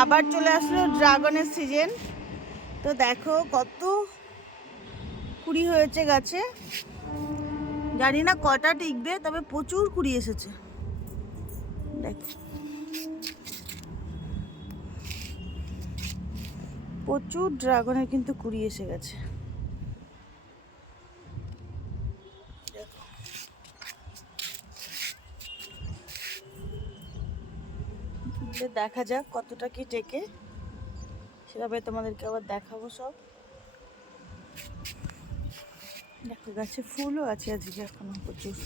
আবার চলে আসলো ড্রাগনের সিজন। তো দেখো কত কুড়ি হয়েছে গাছে, জানি না কটা টিকবে, তবে প্রচুর কুড়ি এসেছে। দেখো প্রচুর ড্রাগনের কিন্তু কুড়ি এসে গেছে। দেখা যাক কতটা কি টেকে, সেভাবে তোমাদেরকে আবার দেখাবো সব। দেখো গাছে ফুলও আছে আজকে এখনো প্রচুর।